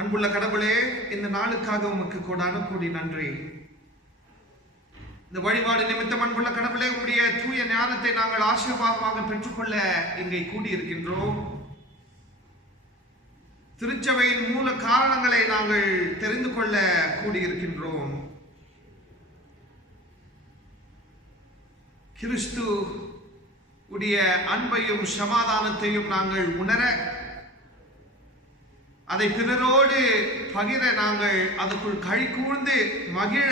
அன்புள்ள கடவுளே, இந்த நாளுக்காக உமக்கு கோடான கோடி நன்றி. இந்த வழிபாடு நிமித்தம் அன்புள்ள கடவுளே, உடைய தூய ஞானத்தை நாங்கள் ஆசீர்வாதமாக பெற்றுக்கொள்ள இங்கே கூடியிருக்கின்றோம். திருச்சபையின் மூல காரணங்களை நாங்கள் தெரிந்து கொள்ள கூடியிருக்கின்றோம். கிறிஸ்து உடைய அன்பையும் சமாதானத்தையும் நாங்கள் உணர, அதை பிறரோடு பகிர, நாங்கள் அதற்குள் கழி கூர்ந்து மகிழ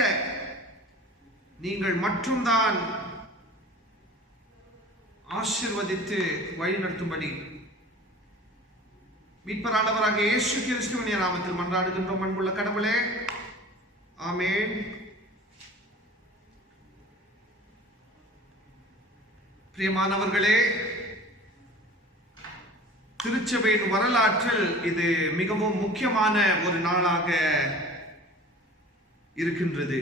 நீங்கள் மட்டும்தான் ஆசீர்வதித்து வழிநடத்தும்படி மீட்பரானவராக இயேசு கிறிஸ்துவின் நாமத்தில் மன்றாடுகின்றோம் அன்புள்ள கடவுளே, ஆமென். பிரியமானவர்களே, திருச்சபையின் வரலாற்றில் இது மிகவும் முக்கியமான ஒரு நாளாக இருக்கின்றது.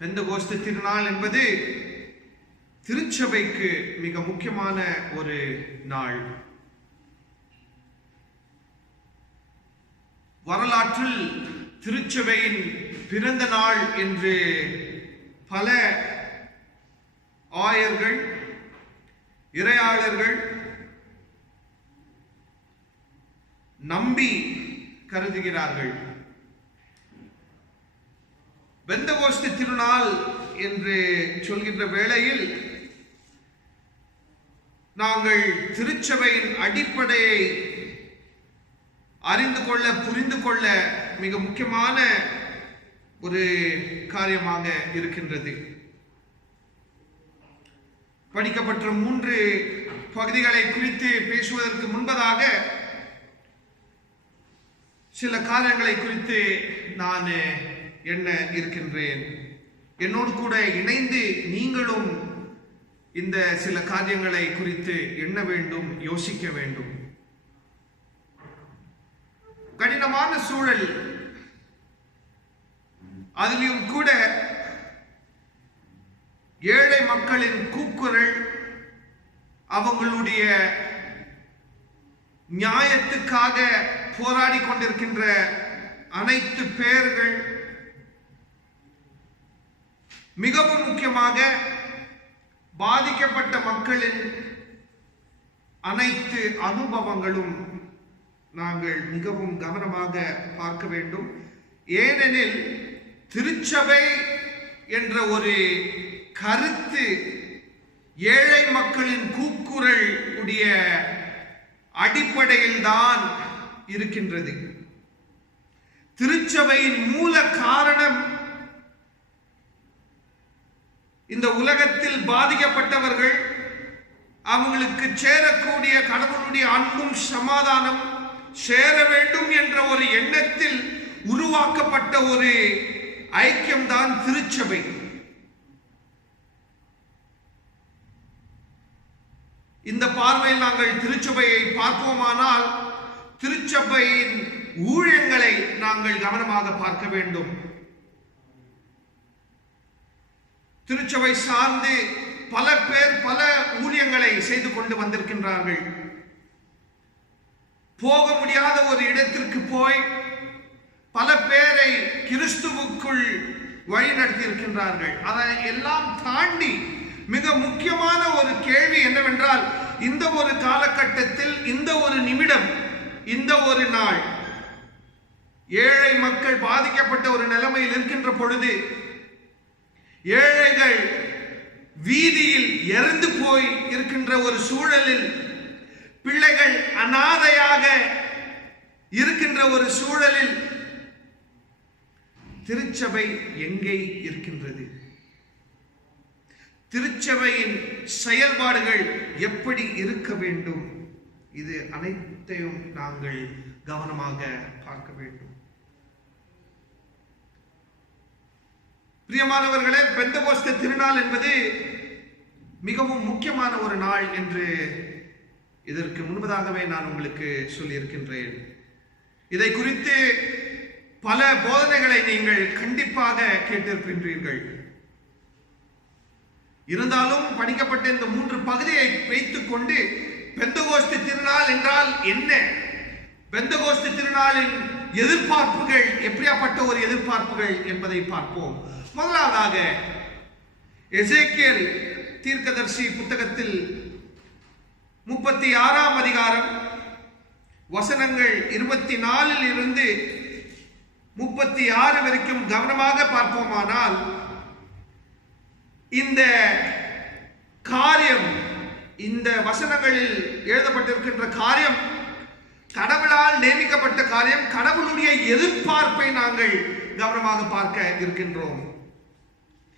பெந்தகோஸ்து திருநாள் என்பது திருச்சபைக்கு மிக முக்கியமான ஒரு நாள். வரலாற்றில் திருச்சபையின் பிறந்த நாள் என்று பல ஆயர்கள், இறையாளர்கள் நம்பி கருதுகிறார்கள். பெந்தகோஸ்து திருநாள் என்று சொல்கின்ற வேளையில் நாங்கள் திருச்சபையின் அடிப்படையை அறிந்து கொள்ள, புரிந்து கொள்ள மிக முக்கியமான ஒரு காரியமாக இருக்கின்றது. படிக்கப்பட்ட 3 பகுதிகளை குறித்து பேசுவதற்கு முன்பதாக சில காரியங்களை குறித்து நான் எண்ண இருக்கின்றேன். என்னோடு கூட இணைந்து நீங்களும் இந்த சில காரியங்களை குறித்து எண்ண வேண்டும், யோசிக்க வேண்டும். கடினமான சூழல், அதிலும் கூட ஏழை மக்களின் கூக்குரல், அவங்களுடைய நியாயத்துக்காக போராடி கொண்டிருக்கின்ற அனைத்து பேர்கள், மிகவும் முக்கியமாக பாதிக்கப்பட்ட மக்களின் அனைத்து அனுபவங்களும் நாங்கள் மிகவும் கவனமாக பார்க்க வேண்டும். ஏனெனில் திருச்சபை என்ற ஒரு கருத்து ஏழை மக்களின் கூக்குரல் உடைய அடிப்படையில் தான் இருக்கின்றது. திருச்சபையின் மூல காரணம் இந்த உலகத்தில் பாதிக்கப்பட்டவர்கள், அவங்களுக்கு சேரக்கூடிய கடவுளுடைய அன்பும் சமாதானம் சேர வேண்டும் என்ற ஒரு எண்ணத்தில் உருவாக்கப்பட்ட ஒரு ஐக்கியம்தான் திருச்சபை. இந்த பார்வையில் நாங்கள் திருச்சபையை பார்ப்போமானால், திருச்சபையின் ஊழியங்களை நாங்கள் கவனமாக பார்க்க வேண்டும். திருச்சபை சார்ந்து பல பேர் பல ஊழியங்களை செய்து கொண்டு வந்திருக்கின்றார்கள். போக முடியாத ஒரு இடத்திற்கு போய் பல பேரை கிறிஸ்துவுக்குள் வழிநடத்தி இருக்கின்றார்கள். அதை எல்லாம் தாண்டி மிக முக்கியமான ஒரு கேள்வி என்னவென்றால், இந்த ஒரு காலகட்டத்தில், இந்த ஒரு நிமிடம், இந்த ஒரு நாள் ஏழை மக்கள் பாதிக்கப்பட்ட ஒரு நிலைமையில் இருக்கின்ற பொழுது, ஏழைகள் வீதியில் இறந்து போய் இருக்கின்ற ஒரு சூழலில், பிள்ளைகள் அனாதையாக இருக்கின்ற ஒரு சூழலில் திருச்சபை எங்கே இருக்கின்றது? திருச்சபையின் செயல்பாடுகள் எப்படி இருக்க வேண்டும்? இது அனைத்தையும் நாங்கள் கவனமாக பார்க்க வேண்டும். பிரியமானவர்களே, பெந்தகோஸ்து திருநாள் என்பது மிகவும் முக்கியமான ஒரு நாள் என்று இதற்கு முன்பதாகவே நான் உங்களுக்கு சொல்லியிருக்கின்றேன். இதை குறித்து பல போதனைகளை நீங்கள் கண்டிப்பாக கேட்டிருக்கின்றீர்கள். இருந்தாலும் படிக்கப்பட்ட இந்த 3 பகுதியை வைத்துக் கொண்டு பெந்தகோஸ்து திருநாள் என்றால் என்ன, பெந்தகோஸ்து திருநாளின் எதிர்பார்ப்புகள் எப்படியாப்பட்ட ஒரு எதிர்பார்ப்புகள் என்பதை பார்ப்போம். முதலாவதாக எசேக்கியேல் தீர்க்கதரிசி புத்தகத்தில் 36ஆம் அதிகாரம் வசனங்கள் 24 இருந்து 36 வரைக்கும் கவனமாக பார்ப்போமானால், இந்த காரியம், இந்த வசனங்களில் எழுதப்பட்டிருக்கின்ற காரியம் கடவுளால் நியமிக்கப்பட்ட காரியம். கடவுளுடைய எதிர்பார்ப்பை நாங்கள் கவனமாக பார்க்க இருக்கின்றோம்.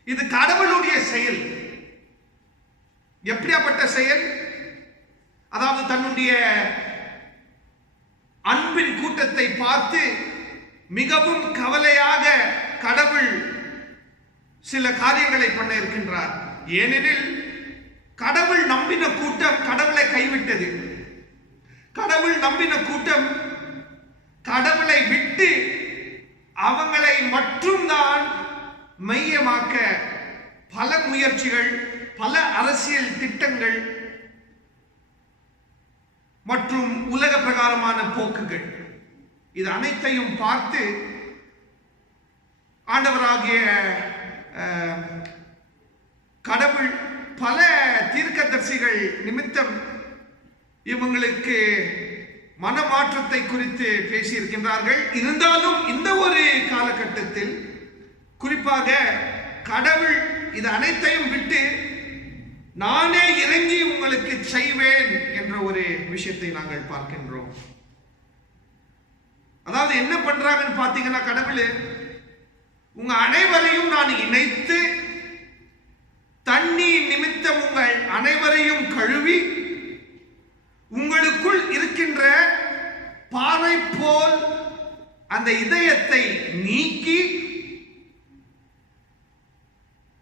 இது கடவுளுடைய செயல். எப்படியாப்பட்ட செயல்? அதாவது தன்னுடைய அன்பின் கூட்டத்தை பார்த்து மிகவும் கவலையாக கடவுள் சில காரியங்களை பண்ண இருக்கின்றார். ஏனெனில் கடவுள் நம்பின கூட்டம் கடவுளை கைவிட்டது. கடவுள் நம்பின கூட்டம் கடவுளை விட்டு அவங்களை மட்டும்தான் மையமாக்க பல முயற்சிகள், பல அரசியல் திட்டங்கள் மற்றும் உலக பிரகாரமான போக்குகள், இது அனைத்தையும் பார்த்து ஆண்டவராகிய கடவுள் பல தீர்க்கதரிசிகள் நிமித்தம் இவங்களுக்கு மனமாற்றத்தை குறித்து பேசியிருக்கின்றார்கள். இருந்தாலும் இந்த ஒரு காலகட்டத்தில் குறிப்பாக கடவுள் இது அனைத்தையும் விட்டு நானே இறங்கி உங்களுக்கு செய்வேன் என்ற ஒரு விஷயத்தை நாங்கள் பார்க்கின்றோம். அதாவது என்ன பண்றாங்கன்னு பார்த்தீங்கன்னா, கடவுள் உங்க அனைவரையும் நான் இணைத்து தண்ணீர் நிமித்தம் உங்கள் அனைவரையும் கழுவி உங்களுக்குள் இருக்கின்ற பாறை போல் அந்த இதயத்தை நீக்கி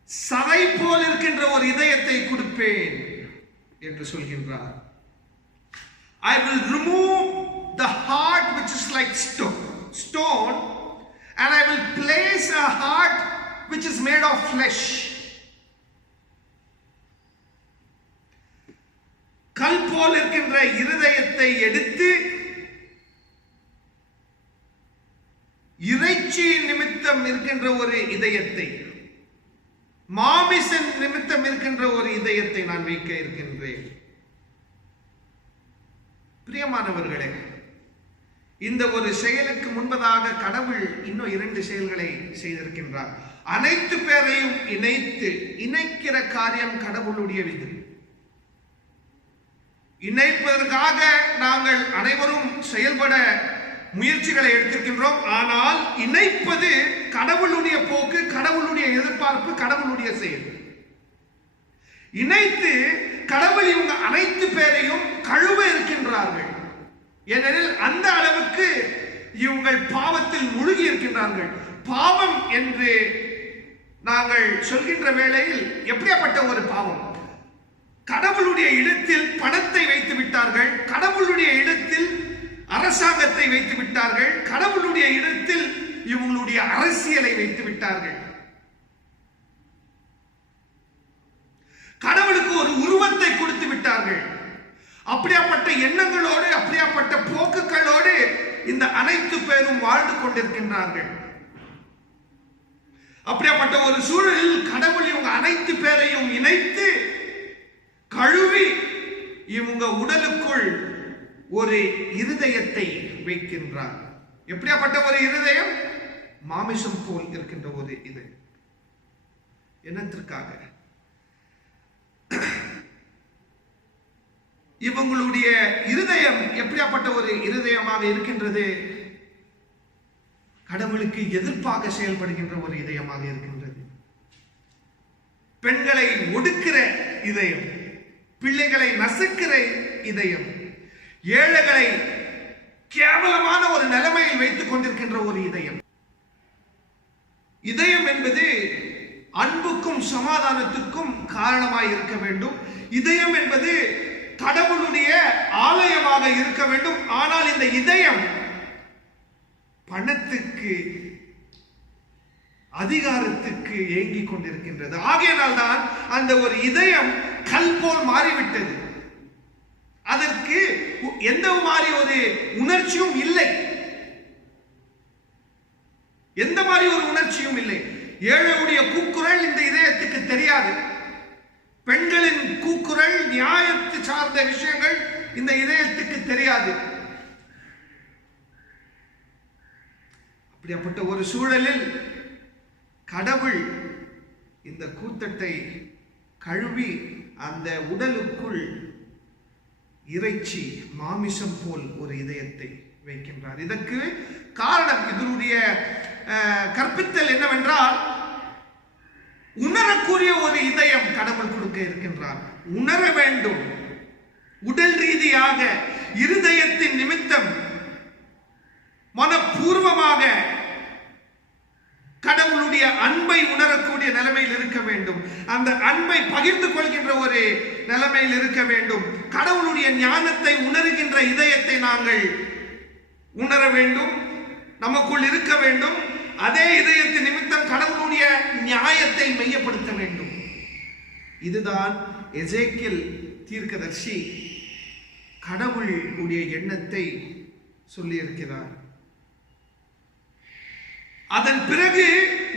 சதை போல் இருக்கின்ற ஒரு இதயத்தை கொடுப்பேன் என்று சொல்கின்றார். I will remove the heart which is like stone and I will place a heart which is made of flesh. கல் போல் இருக்கின்ற இருதயத்தை எடுத்து இறைச்சி நிமித்தம் இருக்கின்ற ஒரு இதயத்தை, மாமிசன் நிமித்தம் இருக்கின்ற ஒரு இதயத்தை நான் வைக்க இருக்கின்றேன். பிரியமானவர்களே, இந்த ஒரு செயலுக்கு முன்பதாக கடவுள் இன்னும் 2 செயல்களை செய்திருக்கின்றார். அனைத்து பேரையும் இணைக்கிற காரியம் கடவுளுடைய விதி. இணைப்பதற்காக நாங்கள் அனைவரும் செயல்பட முயற்சிகளை எடுத்திருக்கின்றோம். ஆனால் இணைப்பது கடவுளுடைய போக்கு, கடவுளுடைய எதிர்பார்ப்பு, கடவுளுடைய செயல். இணைத்து கடவுள் இவங்க அனைத்து பேரையும் கழுவ இருக்கின்றார்கள். ஏனெனில் அந்த அளவுக்கு இவங்கள் பாவத்தில் முழுகி இருக்கின்றார்கள். பாவம் என்று நாங்கள் சொல்கின்ற வேளையில் எப்படியாப்பட்ட ஒரு பாவம்? கடவுளுடைய இடத்தில் பணத்தை வைத்து விட்டார்கள், கடவுளுடைய இடத்தில் அரசாங்கத்தை வைத்து விட்டார்கள், கடவுளுடைய இடத்தில் இவங்களுடைய அரசியலை வைத்து விட்டார்கள். கடவுளுக்கு ஒரு உருவத்தை கொடுத்து விட்டார்கள். அப்படியாப்பட்ட எண்ணங்களோடு, அப்படியாப்பட்ட போக்குகளோடு இந்த அனைத்து பேரும் வாழ்ந்து கொண்டிருக்கின்றார்கள். அப்படியாப்பட்ட ஒரு சூழலில் கடவுள் இவங்க அனைத்து பேரையும் இணைத்து கழுவி இவங்க உடலுக்குள் ஒரு இருதயத்தை வைக்கின்றார். எப்படியாப்பட்ட ஒரு இருதயம்? மாமிசம் போல் இருக்கின்ற ஒரு இதயம். என்னத்திற்காக? இவங்களுடைய இருதயம் எப்படியாப்பட்ட ஒரு இருதயமாக இருக்கின்றது? கடவுளுக்கு எதிர்ப்பாக செயல்படுகின்ற ஒரு இதயமாக இருக்கின்றது. பெண்களை ஒடுக்கிற இதயம், பிள்ளைகளை நசுக்கிற இதயம், ஏழைகளை கேவலமான ஒரு நிலைமையில் வைத்துக் கொண்டிருக்கின்ற ஒரு இதயம். இதயம் என்பது அன்புக்கும் சமாதானத்துக்கும் காரணமாய் இருக்க வேண்டும். இதயம் என்பது கடவுளுடைய ஆலயமாக இருக்க வேண்டும். ஆனால் இந்த இதயம் பணத்துக்கு, அதிகாரத்துக்கு ஏங்கிக் கொண்டிருக்கின்றது. ஆகையினால் தான் அந்த ஒரு இதயம் கல் போல் மாறிவிட்டது. அதற்கு எந்த மாதிரி ஒரு உணர்ச்சியும் இல்லை. மனசாட்சியும் இல்லை. ஏழையுடைய கூக்குரல் இந்த இதயத்துக்கு தெரியாது. பெண்களின் கூக்குரல், நியாயத்தை சார்ந்த விஷயங்கள் இந்த இதயத்துக்கு தெரியாது. அப்படிப்பட்ட ஒரு சூழலில் கடவுள் இந்த கூத்தட்டை கழுவி அந்த உடலுக்குள் இறைச்சி மாமிசம் போல் ஒரு இதயத்தை வைக்கின்றார். இதற்கு காரணம், இதனுடைய கற்பித்தல் என்னவென்றால், உணரக்கூடிய ஒரு இதயம் கடவுள் கொடுக்க இருக்கின்றார். உணர வேண்டும். உடல் ரீதியாக இருதயத்தின் நிமித்தம் மனப்பூர்வமாக கடவுளுடைய அன்பை உணரக்கூடிய நிலைமையில் இருக்க வேண்டும். அந்த அன்பை பகிர்ந்து கொள்கின்ற ஒரு நிலைமையில் இருக்க வேண்டும். கடவுளுடைய ஞானத்தை உணர்கின்ற இதயத்தை நாங்கள் உணர வேண்டும், நமக்குள் இருக்க வேண்டும். அதே இதயத்தின் நிமித்தம் கடவுளுடைய நியாயத்தை மையப்படுத்த வேண்டும். இதுதான் எசேக்கியேல் தீர்க்கதரிசி கடவுளுடைய எண்ணத்தை சொல்லியிருக்கிறார். அதன் பிறகு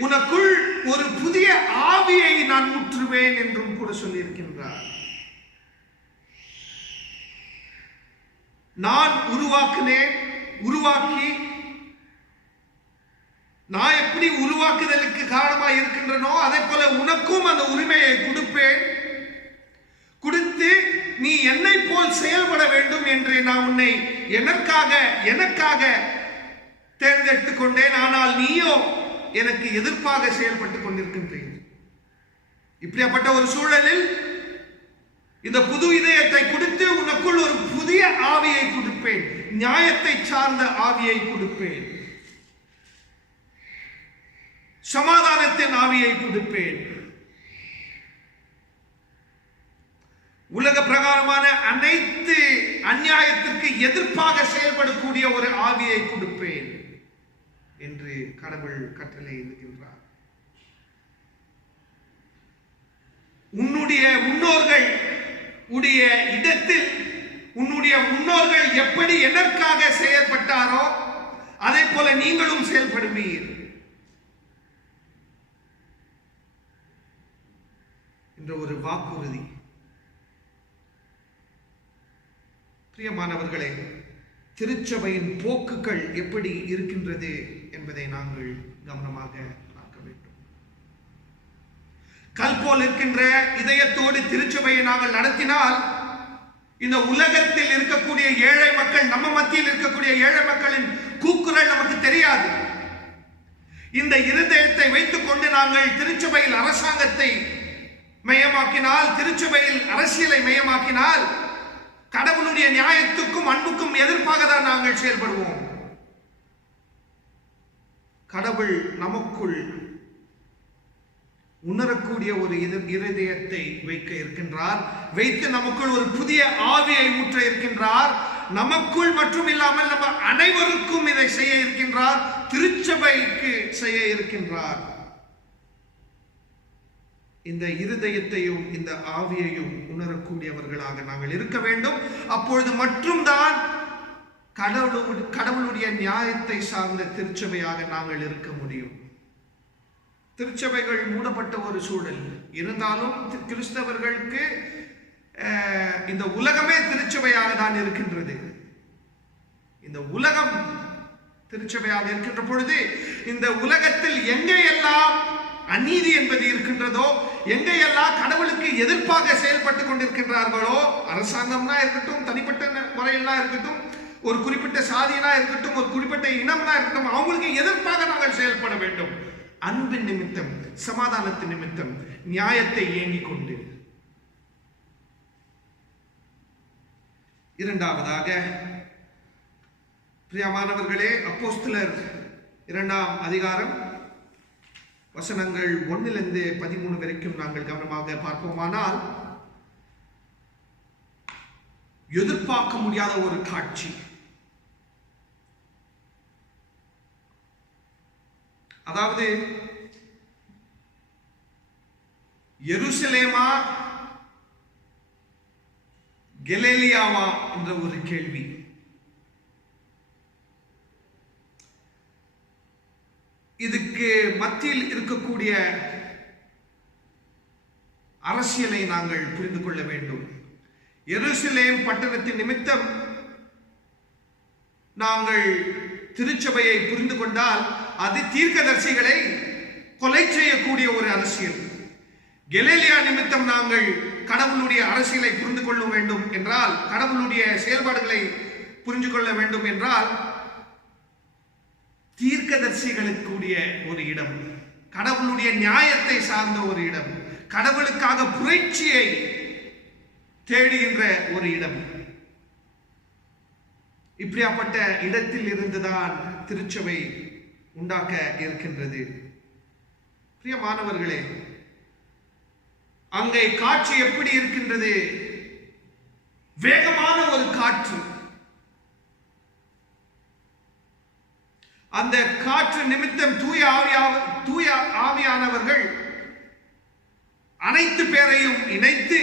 உனக்குள் ஒரு புதிய ஆவியை நான் ஊற்றுவேன் என்றும் கூட சொல்லியிருக்கின்றார். நான் உருவாக்கி நான் எப்படி உருவாக்குதலுக்கு காரணமாக இருக்கின்றனோ அதே போல உனக்கும் அந்த உரிமையை கொடுப்பேன். கொடுத்து நீ என்னை போல் செயல்பட வேண்டும் என்று நான் உன்னை எனக்காக தேர்ந்தெடுத்துக் கொண்டேன். ஆனால் நீயோ எனக்கு எதிர்ப்பாக செயல்பட்டுக் கொண்டிருக்கின்றேன். இப்படிப்பட்ட ஒரு சூழலில் இந்த புது இதயத்தை கொடுத்து உனக்குள் ஒரு புதிய ஆவியை கொடுப்பேன், நியாயத்தை சார்ந்த ஆவியை கொடுப்பேன், சமாதானத்தின் ஆவியை கொடுப்பேன், உலக பிரகாரமான அனைத்து அநியாயத்திற்கு எதிர்ப்பாக செயல்படக்கூடிய ஒரு ஆவியை கொடுப்பேன் என்று கடவுள் கட்டளை இருக்கின்றார். உன்னுடைய முன்னோர்கள் உடைய இடத்தில் உன்னுடைய முன்னோர்கள் எப்படி எதற்காக செயல்பட்டாரோ அதே போல நீங்களும் செயல்படுவீர் என்ற ஒரு வாக்குறுதி. பிரியமானவர்களே, திருச்சபையின் போக்குகள் எப்படி இருக்கின்றது என்பதை நாங்கள் கவனமாக பார்க்க வேண்டும். கல்போல் இருக்கின்ற இதயத்தோடு திருச்சபையை நாங்கள் நடத்தினால் இந்த உலகத்தில் இருக்கக்கூடிய ஏழை மக்கள், நம்ம மத்தியில் இருக்கக்கூடிய ஏழை மக்களின் கூக்குரல் நமக்கு தெரியாது. இந்த இருதயத்தை வைத்துக் கொண்டு நாங்கள் திருச்சபையில் அரசாங்கத்தை மையமாக்கினால், திருச்சபையில் அரசியலை மையமாக்கினால் கடவுளுடைய நியாயத்துக்கும் அன்புக்கும் எதிர்ப்பாக தான் நாங்கள் செயல்படுவோம். கடவுள் நமக்குள் உணரக்கூடிய ஒரு இருதயத்தை வைக்க இருக்கின்றார். வைத்து நமக்குள் ஒரு புதிய ஆவியை ஊற்ற இருக்கின்றார். நமக்குள் மட்டும் இல்லாமல் நம்ம அனைவருக்கும் இதை செய்ய இருக்கின்றார். திருச்சபைக்கு செய்ய இருக்கின்றார். இந்த இருதயத்தையும் இந்த ஆவியையும் உணரக்கூடியவர்களாக நாங்கள் இருக்க வேண்டும். அப்பொழுது மட்டும்தான் கடவுளுடைய நியாயத்தை சார்ந்த திருச்சபையாக நாங்கள் இருக்க முடியும். திருச்சபைகள் மூடப்பட்ட ஒரு சூழல் இருந்தாலும் கிறிஸ்தவர்களுக்கு இந்த உலகமே திருச்சபையாக தான் இருக்கின்றது. இந்த உலகம் திருச்சபையாக இருக்கின்ற பொழுது இந்த உலகத்தில் எங்கெல்லாம் அநீதி என்பது இருக்கின்றதோ, எங்கெல்லாம் கடவுளுக்கு எதிர்ப்பாக செயல்பட்டுக் கொண்டிருக்கின்றார்களோ, அரசாங்கம்னா இருக்கட்டும், தனிப்பட்ட முறையெல்லாம் இருக்கட்டும், ஒரு குறிப்பிட்ட சாதியினா இருக்கட்டும், ஒரு குறிப்பிட்ட இனம்னா இருக்கட்டும், அவங்களுக்கு எதிர்ப்பாக நாங்கள் செயல்பட வேண்டும். அன்பின் நிமித்தம், சமாதானத்தின் நிமித்தம், நியாயத்தை ஏங்கிக் கொண்டு. இரண்டாவதாக, பிரியமானவர்களே, அப்போஸ்தலர் 2ஆம் அதிகாரம் வசனங்கள் 1 - 13 வரைக்கும் நாங்கள் கவனமாக பார்ப்போமானால், எதிர்பார்க்க முடியாத ஒரு காட்சி. அதாவது எருசலேமா கலிலேயாவா என்ற ஒரு கேள்வி. இதுக்கு இதுக்கு மத்தியில் இருக்கக்கூடிய அரசியலை நாங்கள் புரிந்து கொள்ள வேண்டும். எருசலேம் பட்டணத்தின் நிமித்தம் நாங்கள் திருச்சபையை புரிந்து கொண்டால் அது தீர்க்கதரிசிகளை கொலை செய்யக்கூடிய ஒரு அரசியல். கலிலேயா நிமித்தம் நாங்கள் கடவுளுடைய அரசியலை புரிந்து கொள்ள வேண்டும் என்றால், கடவுளுடைய செயல்பாடுகளை புரிந்து கொள்ள வேண்டும் என்றால், தீர்க்கதரிசிகளுக்குரிய ஒரு இடம், கடவுளுடைய நியாயத்தை சார்ந்த ஒரு இடம், கடவுளுக்காக புரட்சியை தேடுகின்ற ஒரு இடம். இப்படியாப்பட்ட இடத்தில் இருந்துதான் திருச்சபை உண்டாக்க இருக்கின்றது. பிரியமானவர்களே, அங்கே காட்சி எப்படி இருக்கின்றது? வேகமான ஒரு காற்று. அந்த காற்று நிமித்தம் தூய ஆவியானவர்கள் அனைத்து பேரையும் இணைத்து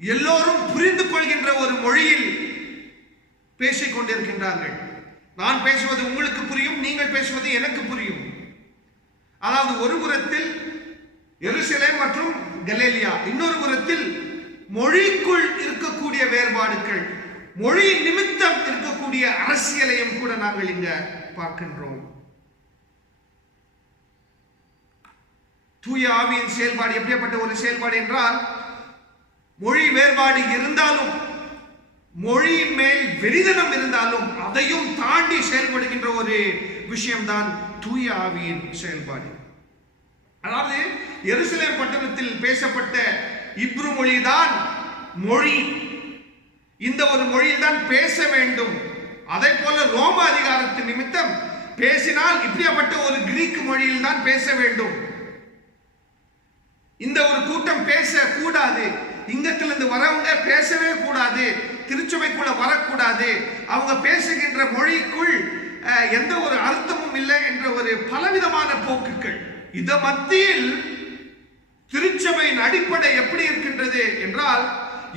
எல்லோரும் புரிந்து கொள்கின்ற ஒரு மொழியில் பேசிக் கொண்டிருக்கின்றார்கள். நான் பேசுவது உங்களுக்கு புரியும், நீங்கள் பேசுவது எனக்கு புரியும். அதாவது ஒரு புறத்தில் எருசலேம் மற்றும் கலிலேயா, இன்னொரு புறத்தில் மொழிக்குள் இருக்கக்கூடிய வேறுபாடுகள், மொழி நிமித்தம் இருக்கக்கூடிய அரசியலையும் கூட நாங்கள் இங்க பார்க்கின்றோம். தூய ஆவியின் செயல்பாடு எப்படிப்பட்ட ஒரு செயல்பாடு என்றால், மொழி வேறுபாடு இருந்தாலும், மொழியின் மேல் வெறிதனம் இருந்தாலும் அதையும் தாண்டி செயல்படுகின்ற ஒரு விஷயம்தான் தூய ஆவியின் செயல்பாடு. அதாவது எருசலேம் பட்டணத்தில் பேசப்பட்ட இப்ரு மொழிதான் மொழி, இந்த ஒரு மொழியில் தான் பேச வேண்டும். அதே போல ரோம அதிகாரத்தின் நிமித்தம் பேசினால் இப்படியாப்பட்ட ஒரு கிரீக் மொழியில் தான் பேச வேண்டும். இந்த ஒரு கூட்டம் பேச கூடாது, இங்கத்திலிருந்து வரவங்க பேசவே கூடாது, திருச்சபைக்குள்ள வரக்கூடாது, அவங்க பேசுகின்ற மொழிக்குள் எந்த ஒரு அர்த்தமும் இல்லை என்ற ஒரு பலவிதமான போக்குகள். இத மத்தியில் திருச்சபையின் அடிப்படை எப்படி இருக்கின்றது என்றால்,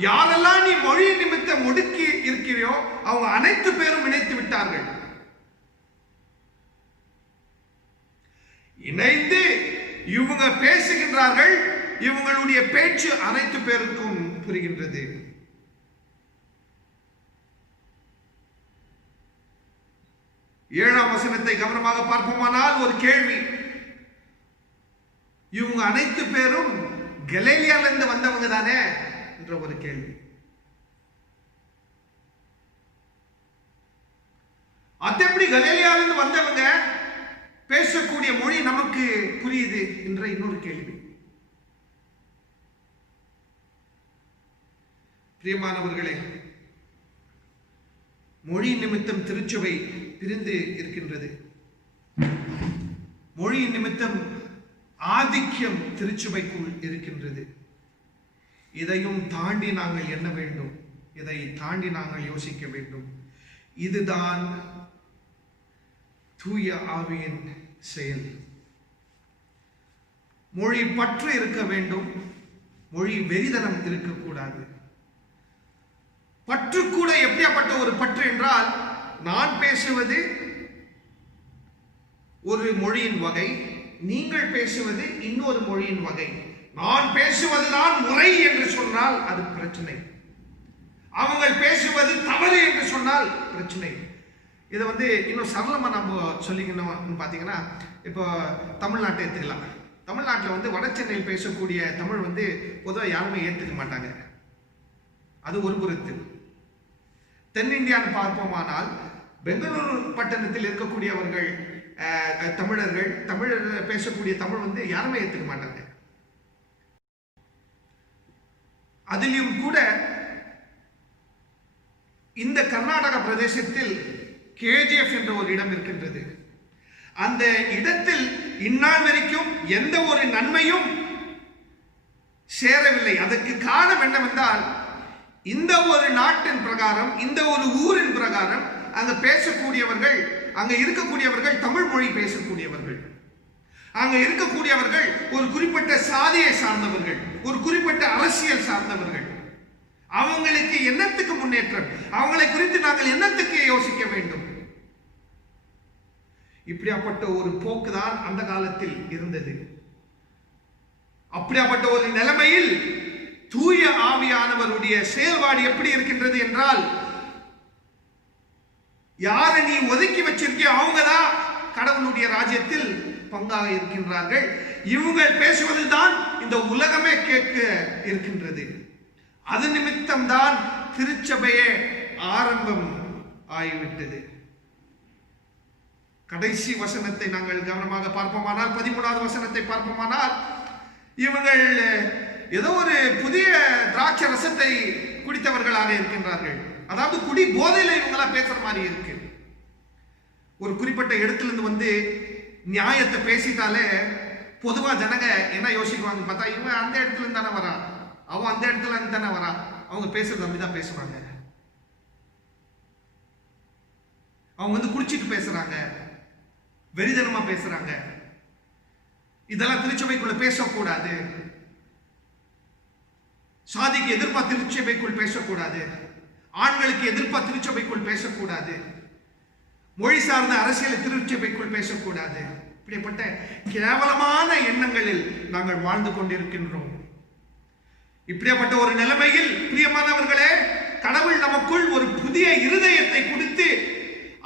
யாரெல்லாம் நீ மொழி நிமித்தம் ஒடுக்கி இருக்கிறியோ அவங்க அனைத்து பேரும் இணைத்து விட்டார்கள். இணைந்து இவங்க பேசுகின்றார்கள், இவங்களுடைய பேச்சு அனைத்து பேருக்கும் புரிகின்றது. ஏழாம் வசனத்தை கவனமாக பார்ப்போமானால் ஒரு கேள்வி. இவங்க அனைத்து பேரும் கலிலேயால இருந்து வந்தவங்க தானே என்ற ஒரு கேள்வி. அது எப்படி கலிலேயால இருந்து வந்தவங்க பேசக்கூடிய மொழி நமக்கு புரியுது என்ற இன்னொரு கேள்வி. பிரியமானவர்களே, மொழி நிமித்தம் திருச்சபை பிரிந்து இருக்கின்றது. மொழி நிமித்தம் ஆதிக்கம் திருச்சபைக்குள் இருக்கின்றது. இதையும் தாண்டி நாங்கள் எண்ண வேண்டும், இதை தாண்டி நாங்கள் யோசிக்க வேண்டும். இதுதான் தூய ஆவியின் செயல். மொழி பற்று இருக்க வேண்டும், மொழி வெறிதனம் இருக்கக்கூடாது. பற்று கூட எப்படியாப்பட்ட ஒரு பற்று என்றால், நான் பேசுவது ஒரு மொழியின் வகை, நீங்கள் பேசுவது இன்னொரு மொழியின் வகை. நான் பேசுவதுதான் முறை என்று சொன்னால் அது பிரச்சனை, அவங்க பேசுவது தவறு என்று சொன்னால் பிரச்சனை. இதை இன்னும் சரளமா நம்ம சொல்லிக்கணும் பார்த்தீங்கன்னா, இப்போ தமிழ்நாட்டை எடுத்துக்கலாம். தமிழ்நாட்டில் வட சென்னையில் பேசக்கூடிய தமிழ் பொதுவாக யாருமே ஏற்றுக்க மாட்டாங்க. அது ஒரு புறத்தில். தென்னிந்தியான்னு பார்ப்போமானால், பெங்களூரு பட்டணத்தில் இருக்கக்கூடியவர்கள் தமிழர்கள், தமிழர் பேசக்கூடிய தமிழ் யாருமே ஏற்றுக்க மாட்டாங்க. அதிலும் கூட இந்த கர்நாடக பிரதேசத்தில் KGF என்ற ஒரு இடம் இருக்கின்றது. அந்த இடத்தில் இந்நாள் வரைக்கும் எந்த ஒரு நன்மையும் சேரவில்லை. அதற்கு காரணம் என்னவென்றால், இந்த ஒரு நாட்டின் பிரகாரம், இந்த ஒரு ஊரின் பிரகாரம் அங்க பேசக்கூடியவர்கள், அங்க இருக்கக்கூடியவர்கள் தமிழ் மொழி பேசக்கூடியவர்கள், அங்க இருக்கக்கூடியவர்கள் ஒரு குறிப்பிட்ட சாதியை சார்ந்தவர்கள், ஒரு குறிப்பிட்ட அரசியல் சார்ந்தவர்கள். அவங்களுக்கு என்னத்துக்கு முன்னேற்றம், அவங்களை குறித்து நாங்கள் என்னத்துக்கு யோசிக்க வேண்டும்? இப்படியாப்பட்ட ஒரு போக்குதான் அந்த காலத்தில் இருந்தது. அப்படியாப்பட்ட ஒரு நிலைமையில் தூய ஆவியானவருடைய செயல்பாடு எப்படி இருக்கின்றது என்றால், யாரை நீ ஒதுக்கி வச்சிருக்கியோ அவங்கதான் கடவுளுடைய ராஜ்யத்தில் பங்காக இருக்கின்றார்கள். இவங்க பேசுவதுதான் இந்த உலகமே கேட்க இருக்கின்றது. அது நிமித்தம் தான் திருச்சபையே ஆரம்பம் ஆகிவிட்டது. கடைசி வசனத்தை நாங்கள் கவனமாக பார்ப்போமானால், 13வது வசனத்தை பார்ப்போமானால், இவங்கள் ஏதோ ஒரு புதிய திராட்சை ரசத்தை குடித்தவர்களாக இருக்கின்றார்கள். அதாவது குடி போதையில இவங்களா பேசுற மாதிரி இருக்கு. ஒரு குறிப்பிட்ட இடத்துல இருந்து வந்து நியாயத்தை பேசிட்டாலே பொதுவா ஜனங்க என்ன யோசிக்குவாங்க பார்த்தா, இவன் அந்த இடத்துல இருந்து தானே வரா, அவன் அந்த இடத்துல இருந்து தானே வரா, அவங்க பேசுறது அப்படிதான் பேசுவாங்க. அவங்க வந்து குடிச்சிட்டு பேசுறாங்க, வெறிதனமா பேசுறாங்க. இதெல்லாம் திருச்சபைக்குள்ள பேசக்கூடாது. சாதிக்கு எதிர்ப்பா திருச்சபைக்குள் பேசக்கூடாது. ஆண்களுக்கு எதிர்ப்பா திருச்சபைக்குள் பேசக்கூடாது. மொழி சார்ந்த அரசியலை திருச்சபைக்குள் பேசக்கூடாது. இப்படிப்பட்ட கேவலமான எண்ணங்களில் நாங்கள் வாழ்ந்து கொண்டிருக்கின்றோம். இப்படிப்பட்ட ஒரு நிலைமையில் பிரியமானவர்களே, கடவுள் நமக்குள் ஒரு புதிய இருதயத்தை கொடுத்து,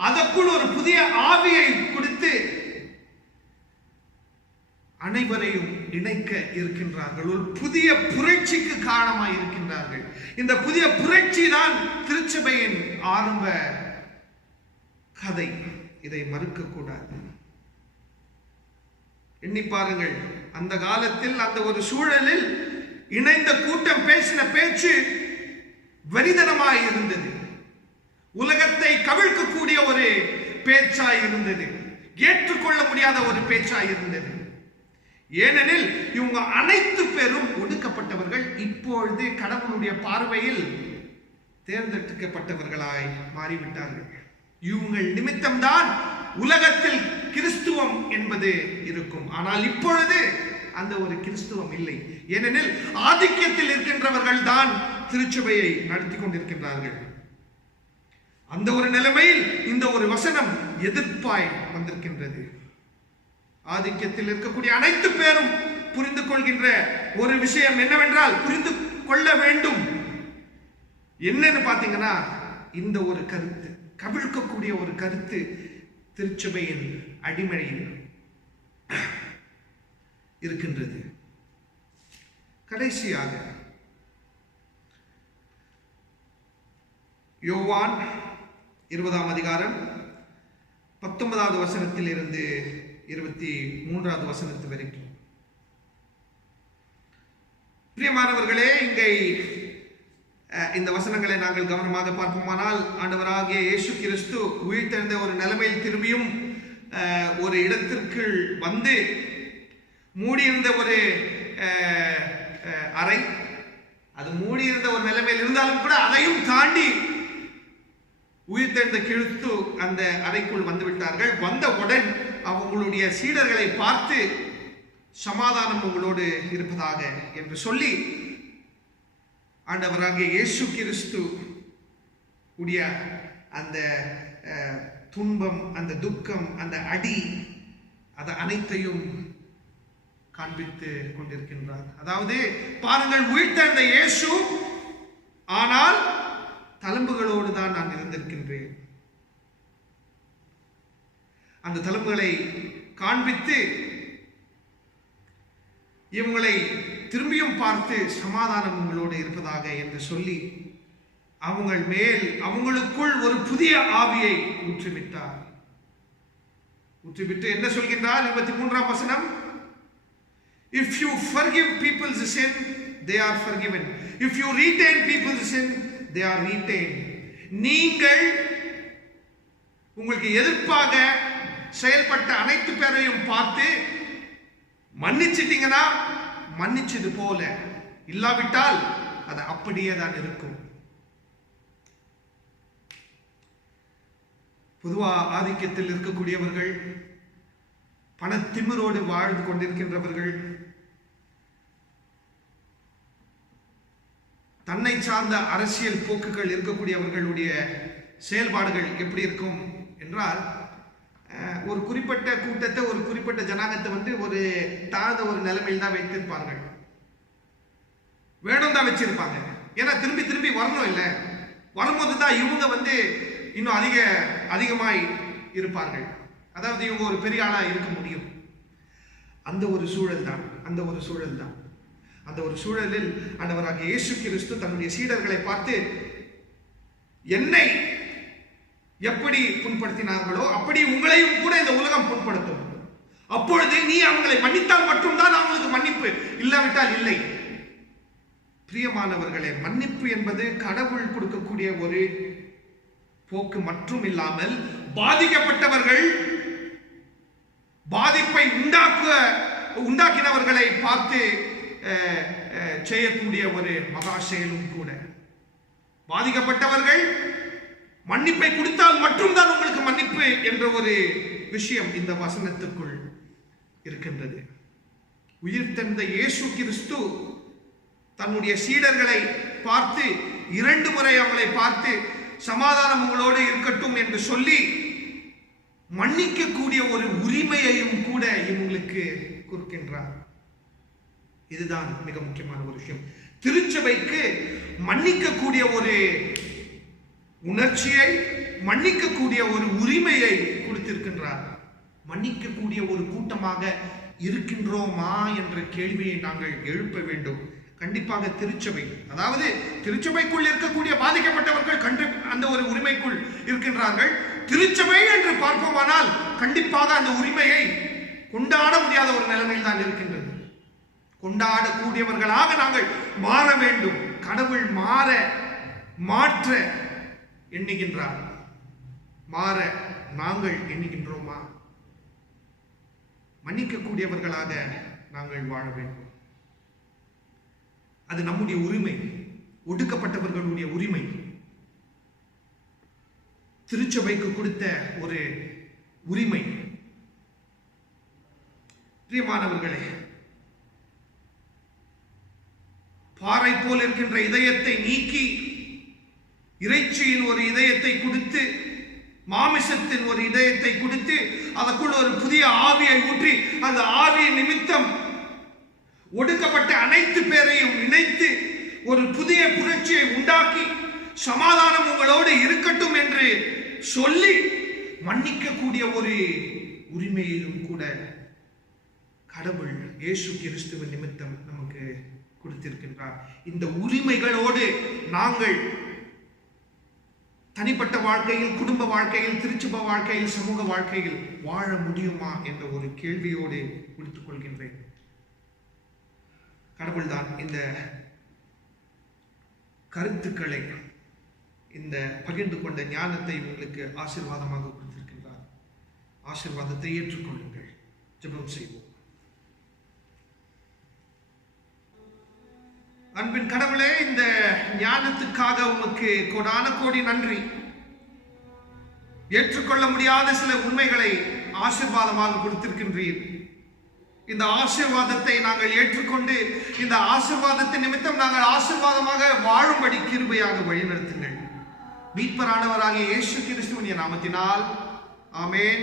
அதற்குள் ஒரு புதிய ஆவியை கொடுத்து அனைவரையும் இணைக்க இருக்கின்றார்கள். ஒரு புதிய புரட்சிக்கு காரணமாக இருக்கின்றார்கள். இந்த புதிய புரட்சி தான் திருச்சபையின் ஆரம்ப கதை. இதை மறுக்க கூடாது. எண்ணி பாருங்கள், அந்த காலத்தில் அந்த ஒரு சூழலில் இணைந்த கூட்டம் பேசின பேச்சு வெறிதனமாய் இருந்தது. உலகத்தை கவிழ்க்கக்கூடிய ஒரு பேச்சாய் இருந்தது. ஏற்றுக்கொள்ள முடியாத ஒரு பேச்சாய் இருந்தது. ஏனெனில் இவங்க அனைத்து பேரும் ஒடுக்கப்பட்டவர்கள். இப்பொழுது கடவுளுடைய பார்வையில் தேர்ந்தெடுக்கப்பட்டவர்களாய் மாறிவிட்டார்கள். இவங்கள் நிமித்தம்தான் உலகத்தில் கிறிஸ்துவம் என்பது இருக்கும். ஆனால் இப்பொழுது அந்த ஒரு கிறிஸ்துவம் இல்லை. ஏனெனில் ஆதிக்கத்தில் இருக்கின்றவர்கள் தான் திருச்சபையை நடத்தி கொண்டிருக்கின்றார்கள். அந்த ஒரு நிலைமையில் இந்த ஒரு வசனம் எதிர்ப்பாய் வந்திருக்கின்றது. ஆதிக்கத்தில் இருக்கக்கூடிய அனைத்து பேரும் புரிந்து கொள்கின்ற ஒரு விஷயம் என்னவென்றால், புரிந்து கொள்ள வேண்டும் என்னன்னு பாத்தீங்கன்னா, இந்த ஒரு கருத்து, கவிழ்க்கக்கூடிய ஒரு கருத்து திருச்சபையின் அடிமனையில் இருக்கின்றது. கடைசியாக யோவான் 20ஆம் அதிகாரம் 19வது வசனத்தில் இருந்து 23வது வசனத்து வரைக்கும். பிரியமானவர்களே, இங்கே இந்த வசனங்களை நாங்கள் கவனமாக பார்ப்போமானால், ஆண்டவராகிய இயேசு கிறிஸ்து உயிர்த்தெழுந்த ஒரு நிலைமையில் திரும்பியும் ஒரு இடத்திற்கு வந்து மூடியிருந்த ஒரு அறை, அது மூடியிருந்த ஒரு நிலைமையில் இருந்தாலும் கூட அதையும் தாண்டி உயிர்த்தெழுந்த கிறிஸ்து அந்த அறைக்குள் வந்து விட்டார்கள். வந்தவுடன் அவங்களுடைய சீடர்களை பார்த்து, சமாதானம் உங்களோடு இருப்பதாக என்று சொல்லி, ஆண்டவராகிய இயேசு கிறிஸ்து உடைய அந்த துன்பம், அந்த துக்கம், அந்த அடி, அது அனைத்தையும் காண்பித்து கொண்டிருக்கின்றார். அதாவது பாருங்கள், உயிர்த்தெழுந்த இயேசு, ஆனால் தழும்புகளோடு தான் நான் இருந்திருக்கின்றேன். அந்த தழும்புகளை காண்பித்து இவங்களை திரும்பியும் பார்த்து, சமாதானம் உங்களோடு இருப்பதாக என்று சொல்லி அவங்கள் மேல், அவங்களுக்குள் ஒரு புதிய ஆவியை ஊற்றிவிட்டார். ஊற்றிவிட்டு என்ன சொல்கின்றார்? 23ஆம் வசனம், if you forgive people's sin, they are forgiven. If you retain people's sin, they are retained. நீங்கள் உங்களுக்கு எதிர்ப்பாக செயல்பட்ட அனைத்து பேரையும் பார்த்து மன்னிச்சிட்டீங்கன்னா மன்னிச்சது போல, இல்லாவிட்டால் அது அப்படியே தான் இருக்கும். பொதுவா ஆதிக்கத்தில் இருக்கக்கூடியவர்கள், பணத்திமிரோடு வாழ்ந்து கொண்டிருக்கின்றவர்கள், தன்னை சார்ந்த அரசியல் போக்குகள் இருக்கக்கூடியவர்களுடைய செயல்பாடுகள் எப்படி இருக்கும் என்றால், ஒரு குறிப்பிட்ட கூட்டத்தை, ஒரு குறிப்பிட்ட ஜனாங்கத்தை வந்து ஒரு தாழ்ந்த ஒரு நிலைமையில் தான் வைத்திருப்பார்கள். வேணும் தான் வச்சிருப்பாங்க. ஏன்னா திரும்பி திரும்பி வரணும் இல்லை, வரும்போது தான் இவங்க வந்து இன்னும் அதிகமாய் இருப்பார்கள். அதாவது இவங்க ஒரு பெரிய ஆளா இருக்க முடியும். அந்த ஒரு சூழல் தான் அந்த ஒரு சூழலில் ஆண்டவராகிய இயேசு கிறிஸ்து தன்னுடைய சீடர்களை பார்த்து, என்னை எப்படி புண்படுத்தினார்களோ அப்படி உங்களையும் கூட இந்த உலகம் புண்படுத்தும். அப்பொழுது நீ அவங்களை மன்னித்தால் மட்டும்தான் அவங்களுக்கு மன்னிப்பு, இல்லாவிட்டால் இல்லை. பிரியமானவர்களே, மன்னிப்பு என்பது கடவுள் கொடுக்கக்கூடிய ஒரு போக்கு மற்றும் இல்லாமல், பாதிக்கப்பட்டவர்கள், பாதிப்பை உண்டாக்கினவர்களை பார்த்து செய்யக்கூடிய ஒரு மகா செயலும் கூட. பாதிக்கப்பட்டவர்கள் மன்னிப்பை கொடுத்தால் மட்டும்தான் உங்களுக்கு மன்னிப்பு என்ற ஒரு விஷயம் இந்த வசனத்துக்குள் இருக்கின்றது. உயிர்த்தெழுந்த இயேசு கிறிஸ்து தன்னுடைய சீடர்களை பார்த்து 2 முறை அவங்களை பார்த்து சமாதானம் உங்களோடு இருக்கட்டும் என்று சொல்லி மன்னிக்கக்கூடிய ஒரு உரிமையையும் கூட இவங்களுக்கு கொடுக்கின்றார். இதுதான் மிக முக்கியமான ஒரு விஷயம். திருச்சபைக்கு மன்னிக்கக்கூடிய ஒரு உணர்ச்சியை, மன்னிக்கக்கூடிய ஒரு உரிமையை கொடுத்திருக்கின்றார். மன்னிக்கக்கூடிய ஒரு கூட்டமாக இருக்கின்றோமா என்ற கேள்வியை நாங்கள் எழுப்ப வேண்டும். கண்டிப்பாக திருச்சபை, அதாவது திருச்சபைக்குள் இருக்கக்கூடிய பாதிக்கப்பட்டவர்கள் அந்த ஒரு உரிமைக்குள் இருக்கின்றார்கள். திருச்சபை என்று பார்ப்போமானால் கண்டிப்பாக அந்த உரிமையை கொண்டாட முடியாத ஒரு நிலைமையில் தான் இருக்கின்றது. கொண்டாடக்கூடியவர்களாக நாங்கள் மாற வேண்டும். கடவுள் மாற்ற எண்ணுகின்றார். மாற நாங்கள் எண்ணுகின்றோமா? மன்னிக்கக்கூடியவர்களாக நாங்கள் வாழ வேண்டும். அது நம்முடைய உரிமை, ஒடுக்கப்பட்டவர்களுடைய உரிமை. திருச்சபைக்கு கொடுத்த ஒரு உரிமை. பிரியமானவர்களே, பாறை போல் இருக்கின்ற இதயத்தை நீக்கி இறைச்சியின் ஒரு இதயத்தை கொடுத்து, மாமிசத்தின் ஒரு இதயத்தை கொடுத்து, அதற்குள் ஒரு புதிய ஆவியை ஊற்றி, அந்த ஆவியின் நிமித்தம் ஒடுக்கப்பட்ட அனைத்து பேரையும் இணைத்து ஒரு புதிய புரட்சியை உண்டாக்கி, சமாதானம் உங்களோடு இருக்கட்டும் என்று சொல்லி மன்னிக்கக்கூடிய ஒரு உரிமையையும் கூட கடவுள் இயேசு கிறிஸ்துவின் நிமித்தம் நமக்கு கொடுத்திருக்கின்றார். இந்த உரிமைகளோடு நாங்கள் தனிப்பட்ட வாழ்க்கையில், குடும்ப வாழ்க்கையில், திருச்சபை வாழ்க்கையில், சமூக வாழ்க்கையில் வாழ முடியுமா என்ற ஒரு கேள்வியோடு முடித்துக் கொள்கின்றேன். கடவுள் தான் இந்த கருத்துக்களை, இந்த பகிர்ந்து கொண்ட ஞானத்தை உங்களுக்கு ஆசீர்வாதமாக கொடுத்திருக்கின்றார். ஆசீர்வாதத்தை ஏற்றுக்கொள்ளுங்கள். ஜெபம் செய்வோம். அன்பின் கடவுளே, இந்த ஞானத்துக்காக உமக்கு கோடான கோடி நன்றி. ஏற்றுக்கொள்ள முடியாத சில உண்மைகளை ஆசீர்வாதமாக கொடுத்திருக்கின்றீர். இந்த ஆசீர்வாதத்தை நாங்கள் ஏற்றுக்கொண்டு, இந்த ஆசீர்வாதத்தின் நிமித்தம் நாங்கள் ஆசீர்வாதமாக வாழும்படி கிருபையாக வழிநடத்துங்கள். மீட்பரானவராகிய இயேசு கிறிஸ்துவின் நாமத்தினால் ஆமென்.